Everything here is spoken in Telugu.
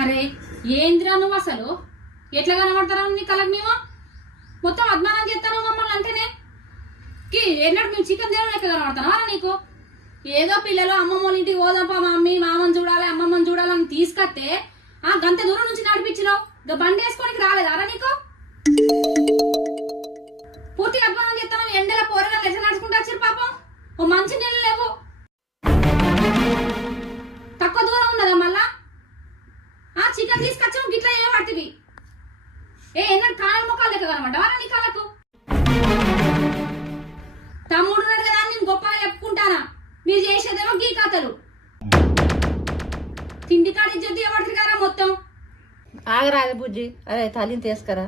అరే ఏందిరా నువ్వు అసలు? ఎట్లా కనబడతారా నీ కళ్ళకి మేము మొత్తం అద్మానం చేస్తాను మమ్మల్ని అంటేనే. కి ఎన్నడు మేము చికెన్ తినడం లెక్క కనబడతానా నీకు? ఏదో పిల్లలు అమ్మమ్మ ఇంటికి పోదాంపా మమ్మీ మామని చూడాలి అమ్మమ్మని చూడాలని తీసుకొస్తే ఆ గంత దూరం నుంచి నడిపించినావు. ఇక బండి వేసుకోనికి రాలేదారా నీకు? పూర్తిగా అద్మానం చేస్తాను ఎండల పోరగా ఎట్లా నడుచుకుంటా వచ్చారు పాపం? ఓ మంచి నీళ్ళు ఆ గిట్లా ఏ పడుతుంది ఏ ఎన్నడు కాళ్ళ ముఖాలు లెక్క కనమాట నీ కళ్ళకు. తమ్ముడు ఉన్నాడు కదా అని నేను గొప్పగా చెప్పుకుంటానా? మీరు చేసేదేమో గీ కథలు. తిండి కాడి ఇజ్జత్ ఇవ్వబడుతుంది కదా మొత్తం? ఆగరాగ బుజ్జి. అరే తల్లిని తీసుకురా.